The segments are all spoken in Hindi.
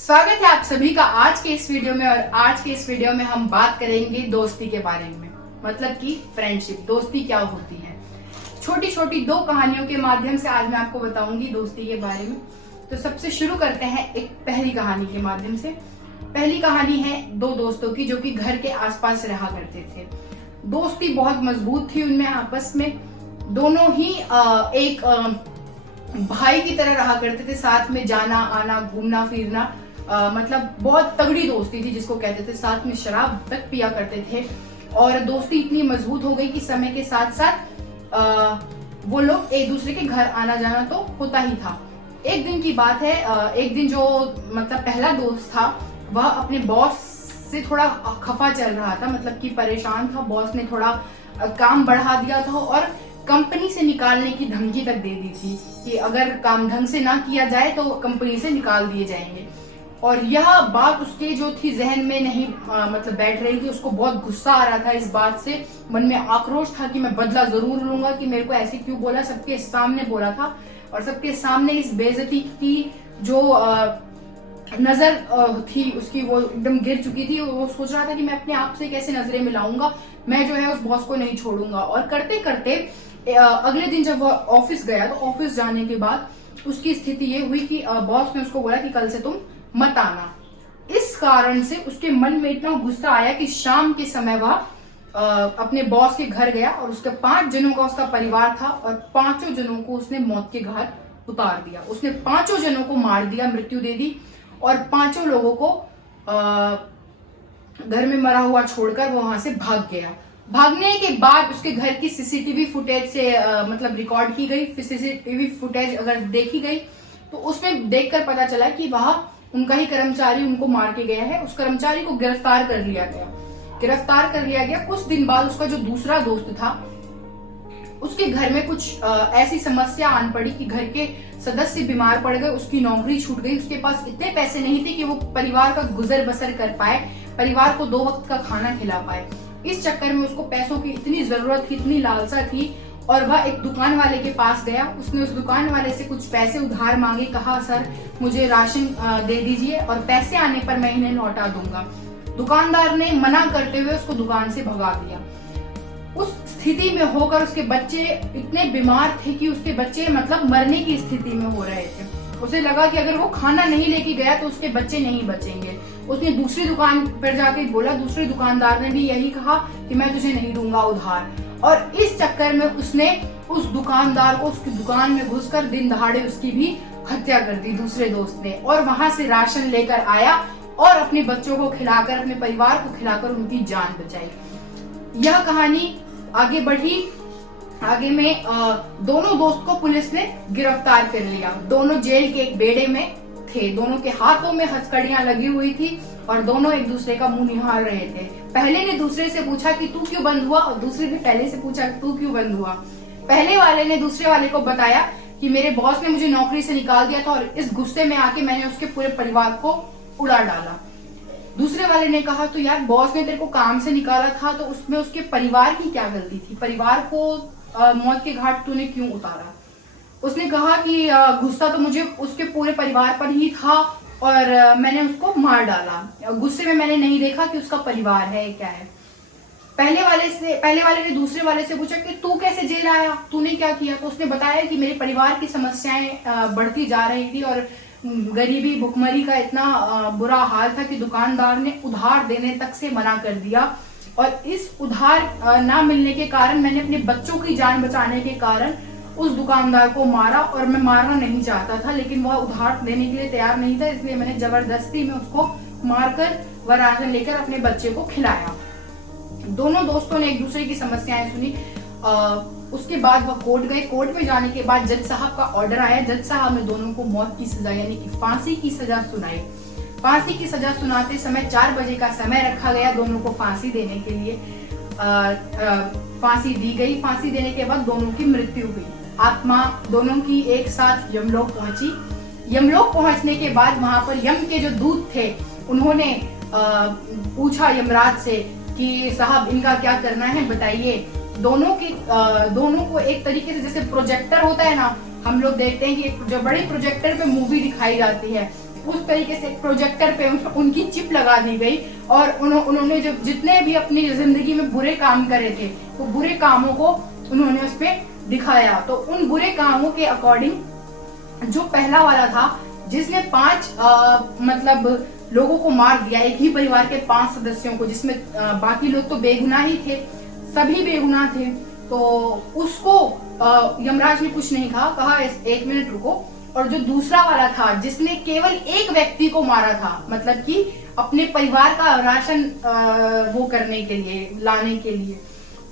स्वागत है आप सभी का आज के इस वीडियो में। और आज के इस वीडियो में हम बात करेंगे दोस्ती के बारे में, मतलब कि फ्रेंडशिप, दोस्ती क्या होती है। छोटी छोटी दो कहानियों के माध्यम से आज मैं आपको बताऊंगी दोस्ती के बारे में। तो सबसे शुरू करते हैं एक पहली कहानी के माध्यम से। पहली कहानी है दो दोस्तों की जो कि घर के आसपास रहा करते थे। दोस्ती बहुत मजबूत थी उनमें आपस में। दोनों ही एक भाई की तरह रहा करते थे, साथ में जाना आना, घूमना फिरना, मतलब बहुत तगड़ी दोस्ती थी जिसको कहते थे। साथ में शराब तक पिया करते थे और दोस्ती इतनी मजबूत हो गई कि समय के साथ साथ वो लोग एक दूसरे के घर आना जाना तो होता ही था। एक दिन की बात है, एक दिन जो मतलब पहला दोस्त था वह अपने बॉस से थोड़ा खफा चल रहा था, मतलब कि परेशान था। बॉस ने थोड़ा काम बढ़ा दिया था और कंपनी से निकालने की धमकी तक दे दी थी कि अगर काम ढंग से ना किया जाए तो कंपनी से निकाल दिए जाएंगे। और यह बात उसके जो थी जहन में नहीं मतलब बैठ रही थी। उसको बहुत गुस्सा आ रहा था इस बात से, मन में आक्रोश था कि मैं बदला जरूर लूंगा कि मेरे को ऐसे क्यों बोला। सबके सामने बोला था और सबके सामने इस बेइज्जती की जो नजर थी उसकी वो एकदम गिर चुकी थी। वो सोच रहा था कि मैं अपने आप से कैसे नजरें मिलाऊंगा, मैं जो है उस बॉस को नहीं छोड़ूंगा। और करते करते अगले दिन जब वह ऑफिस गया तो ऑफिस जाने के बाद उसकी स्थिति ये हुई कि बॉस ने उसको बोला कि कल से तुम मत आना। इस कारण से उसके मन में इतना गुस्सा आया कि शाम के समय वह अपने बॉस के घर गया और उसके 5 जनों का उसका परिवार था और 5 जनों को उसने मौत के घाट उतार दिया। उसने 5 जनों को मार दिया, मृत्यु दे दी और 5 लोगों को घर में मरा हुआ छोड़कर वो वहां से भाग गया। भागने के बाद उसके घर की सीसीटीवी फुटेज से मतलब रिकॉर्ड की गई। सीसीटीवी फुटेज अगर देखी गई तो उसमें देखकर पता चला कि वह उनका ही कर्मचारी उनको मार के गया है। उस कर्मचारी को गिरफ्तार कर लिया गया। कुछ दिन बाद उसका जो दूसरा दोस्त था उसके घर में कुछ ऐसी समस्या आन पड़ी कि घर के सदस्य बीमार पड़ गए, उसकी नौकरी छूट गई। उसके पास इतने पैसे नहीं थे कि वो परिवार का गुजर बसर कर पाए, परिवार को 2 वक्त का खाना खिला पाए। इस चक्कर में उसको पैसों की इतनी जरूरत थी, इतनी लालसा थी और वह एक दुकान वाले के पास गया। उसने उस दुकान वाले से कुछ पैसे उधार मांगे, कहा सर मुझे राशन दे दीजिए और पैसे आने पर मैं इन्हें लौटा दूंगा। दुकानदार ने मना करते हुए उसको दुकान से भगा दिया। उस स्थिति में होकर उसके बच्चे इतने बीमार थे कि उसके बच्चे मतलब मरने की स्थिति में हो रहे थे। उसे लगा कि अगर वो खाना नहीं लेके गया तो उसके बच्चे नहीं बचेंगे। उसने दूसरी दुकान पर जाके बोला, दूसरे दुकानदार ने भी यही कहा कि मैं तुझे नहीं दूंगा उधार। और इस चक्कर में उसने उस दुकानदार को उसकी दुकान में घुसकर दिन दहाड़े उसकी भी हत्या कर दी दूसरे दोस्त ने। और वहां से राशन लेकर आया और अपने बच्चों को खिलाकर, अपने परिवार को खिलाकर उनकी जान बचाई। यह कहानी आगे बढ़ी। आगे में दोनों दोस्त को पुलिस ने गिरफ्तार कर लिया। दोनों जेल के एक बेड़े में थे, दोनों के हाथों में हथकड़ियां लगी हुई थी और दोनों एक दूसरे का मुंह निहार रहे थे। पहले ने दूसरे से पूछा कि तू क्यों बंद हुआ और दूसरे ने पहले से पूछा तू क्यों बंद हुआ। पहले वाले ने दूसरे वाले को बताया कि मेरे बॉस ने मुझे नौकरी से निकाल दिया था और इस गुस्से में आके मैंने उसके पूरे परिवार को उड़ा डाला। दूसरे वाले ने कहा तो यार बॉस ने तेरे को काम से निकाला था तो उसमें उसके परिवार की क्या गलती थी, परिवार को मौत के घाट तूने क्यों उतारा। उसने कहा कि गुस्सा तो मुझे उसके पूरे परिवार पर ही था और मैंने उसको मार डाला। गुस्से में मैंने नहीं देखा कि उसका परिवार है क्या है। पहले वाले ने दूसरे वाले से पूछा कि तू कैसे जेल आया, तूने क्या किया। तो उसने बताया कि मेरे परिवार की समस्याएं बढ़ती जा रही थी और गरीबी भुखमरी का इतना बुरा हाल था कि दुकानदार ने उधार देने तक से मना कर दिया। और इस उधार ना मिलने के कारण मैंने अपने बच्चों की जान बचाने के कारण उस दुकानदार को मारा और मैं मारना नहीं चाहता था, लेकिन वह उधार देने के लिए तैयार नहीं था, इसलिए मैंने जबरदस्ती में उसको मारकर वह राशन लेकर अपने बच्चे को खिलाया। दोनों दोस्तों ने एक दूसरे की समस्याएं सुनी। उसके बाद वह कोर्ट गए। कोर्ट में जाने के बाद जज साहब का ऑर्डर आया। जज साहब ने दोनों को मौत की सजा यानी कि फांसी की सजा सुनाई। फांसी की सजा सुनाते समय 4 बजे का समय रखा गया दोनों को फांसी देने के लिए। फांसी दी गई। फांसी देने के बाद दोनों की मृत्यु हुई। आत्मा दोनों की एक साथ यमलोक पहुंची। यमलोक पहुंचने के बाद वहां पर यम के जो दूत थे उन्होंने पूछा यमराज से कि साहब इनका क्या करना है बताइए। दोनों को एक तरीके से जैसे प्रोजेक्टर होता है ना, हम लोग देखते हैं कि जो बड़ी प्रोजेक्टर पे मूवी दिखाई जाती है उस तरीके से प्रोजेक्टर पे उनकी चिप लगा दी गई और उन्होंने जो जितने भी अपनी जिंदगी में बुरे काम करे थे वो बुरे कामों को उन्होंने उस पे दिखाया। तो उन बुरे कामों के अकॉर्डिंग जो पहला वाला था जिसने 5 मतलब लोगों को मार दिया, एक ही परिवार के 5 सदस्यों को, जिसमें बाकी लोग तो बेगुनाह ही थे, सभी बेगुनाह थे, तो उसको यमराज ने कुछ नहीं कहा 1 मिनट रुको। और जो दूसरा वाला था जिसने केवल एक व्यक्ति को मारा था, मतलब कि अपने परिवार का राशन वो करने के लिए, लाने के लिए,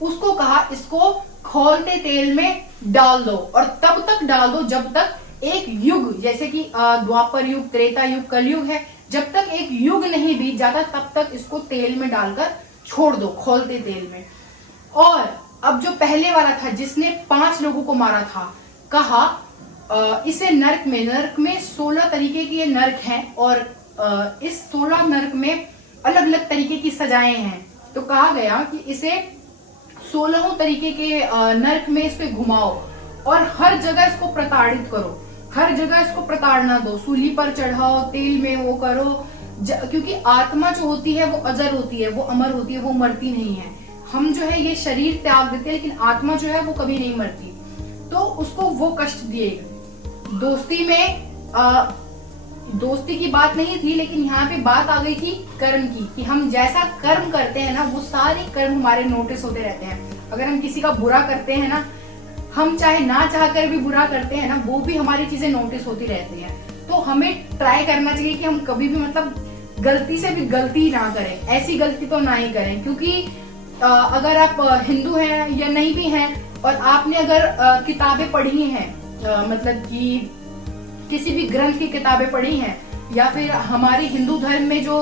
उसको कहा इसको खौलते तेल में डाल दो और तब तक डाल दो जब तक एक युग, जैसे कि द्वापर युग, त्रेता युग, कलयुग है, जब तक एक युग नहीं बीत जाता तब तक इसको तेल में डालकर छोड़ दो, खोलते तेल में। और अब जो पहले वाला था जिसने 5 लोगों को मारा था, कहा इसे नर्क में 16 तरीके के नर्क हैं और इस 16 नर्क में अलग अलग तरीके की सजाएं हैं। तो कहा गया कि इसे 16 तरीके के नर्क में इस पे घुमाओ और हर जगह इसको प्रताड़ित करो, हर जगह इसको प्रताड़ना दो, सूली पर चढ़ाओ, तेल में वो करो, क्योंकि आत्मा जो होती है वो अजर होती है, वो अमर होती है, वो मरती नहीं है। हम जो है ये शरीर त्याग देते हैं लेकिन आत्मा जो है वो कभी नहीं मरती। तो उसको वो कष्ट दिए। दोस्ती में दोस्ती की बात नहीं थी, लेकिन यहाँ पे बात आ गई थी कर्म की, कि हम जैसा कर्म करते हैं ना वो सारे कर्म हमारे नोटिस होते रहते हैं। अगर हम किसी का बुरा करते हैं ना, हम चाहे ना चाह कर भी बुरा करते हैं ना, वो भी हमारी चीजें नोटिस होती रहती हैं। तो हमें ट्राई करना चाहिए कि हम कभी भी मतलब गलती से भी गलती ना करें, ऐसी गलती तो ना ही करें। क्योंकि अगर आप हिंदू हैं या नहीं भी हैं और आपने अगर किताबें पढ़ी हैं, मतलब कि किसी भी ग्रंथ की किताबें पढ़ी हैं, या फिर हमारे हिंदू धर्म में जो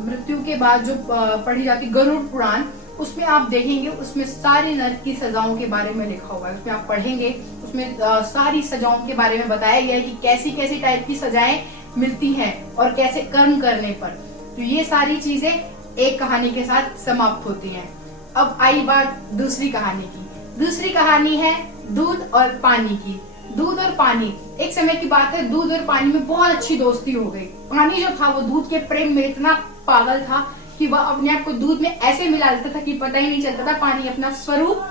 मृत्यु के बाद जो पढ़ी जाती गरुड़ पुराण, उसमें आप देखेंगे उसमें सारे नरक की सजाओं के बारे में लिखा हुआ है। उसमें आप पढ़ेंगे, उसमें सारी सजाओं के बारे में बताया गया है कि कैसी कैसी टाइप की सजाएं मिलती हैं और कैसे कर्म करने पर। तो ये सारी चीजें एक कहानी के साथ समाप्त होती हैं। अब आई बात दूसरी कहानी की। दूसरी कहानी है दूध और पानी की। दूध और पानी, एक समय की बात है, दूध और पानी में बहुत अच्छी दोस्ती हो गई। पानी जो था वो दूध के प्रेम में इतना पागल था कि वह अपने आप को दूध में ऐसे मिला लेता था कि पता ही नहीं चलता था, पानी अपना स्वरूप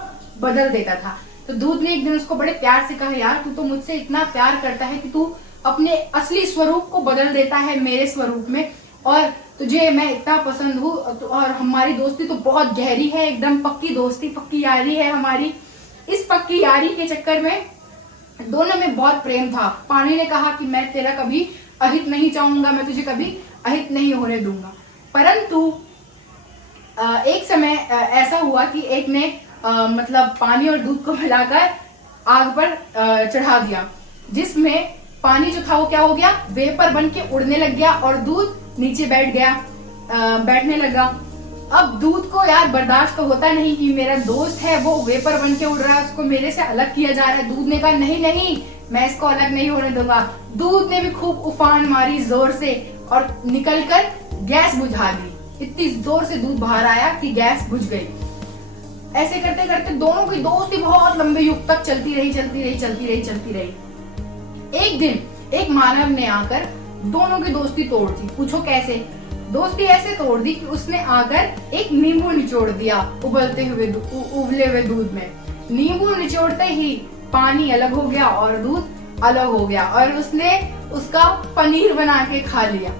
बदल देता था। तो दूध ने एक दिन उसको बड़े प्यार से कहा, यार तू तो मुझसे इतना प्यार करता है कि तू अपने असली स्वरूप को बदल देता है मेरे स्वरूप में, और तुझे मैं इतना पसंद हूँ, और हमारी दोस्ती तो बहुत गहरी है, एकदम पक्की दोस्ती, पक्की यारी है हमारी। इस पक्की यारी के चक्कर में दोनों में बहुत प्रेम था। पानी ने कहा कि मैं तेरा कभी अहित नहीं चाहूंगा, मैं तुझे कभी अहित नहीं होने दूंगा। परंतु एक समय ऐसा हुआ कि एक ने मतलब पानी और दूध को मिलाकर आग पर चढ़ा दिया, जिसमें पानी जो था वो क्या हो गया, वेपर बन के उड़ने लग गया और दूध नीचे बैठने लगा। अब दूध को यार बर्दाश्त तो होता नहीं कि मेरा दोस्त है वो वेपर बन के उड़ रहा है, उसको मेरे से अलग किया जा रहा है। दूध ने कहा नहीं नहीं, मैं इसको अलग नहीं होने दूंगा। दूध ने भी खूब उफान मारी जोर से और निकलकर गैस बुझा दी। इतनी जोर से दूध बाहर आया कि गैस बुझ गई। ऐसे करते करते दोनों की दोस्ती बहुत लंबे युग तक चलती रही। एक दिन एक मानव ने आकर दोनों की दोस्ती तोड़ दी। पूछो कैसे? दोस्ती ऐसे तोड़ दी कि उसने आकर एक नींबू निचोड़ दिया उबले हुए दूध में। नींबू निचोड़ते ही पानी अलग हो गया और दूध अलग हो गया, और उसने उसका पनीर बना के खा लिया।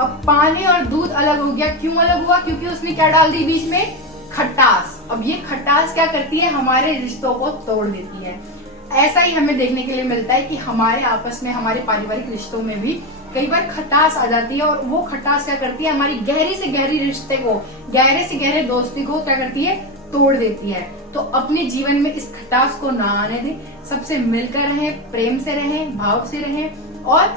अब पानी और दूध अलग हो गया। क्यों अलग हुआ? क्योंकि उसने क्या डाल दी बीच में? खटास। अब ये खटास क्या करती है? हमारे रिश्तों को तोड़ देती है। ऐसा ही हमें देखने के लिए मिलता है कि हमारे आपस में, हमारे पारिवारिक रिश्तों में भी कई बार खटास आ जाती है, और वो खटास क्या करती है? हमारी गहरी से गहरी रिश्ते को, गहरे से गहरे दोस्ती को क्या करती है? तोड़ देती है। तो अपने जीवन में इस खटास को ना आने दें, सबसे मिलकर रहें, प्रेम से रहें, भाव से रहें और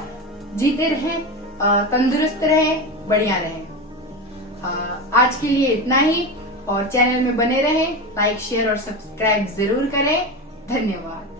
जीते रहें, तंदुरुस्त रहें, बढ़िया रहें। आज के लिए इतना ही, और चैनल में बने रहें, लाइक शेयर और सब्सक्राइब जरूर करें। धन्यवाद।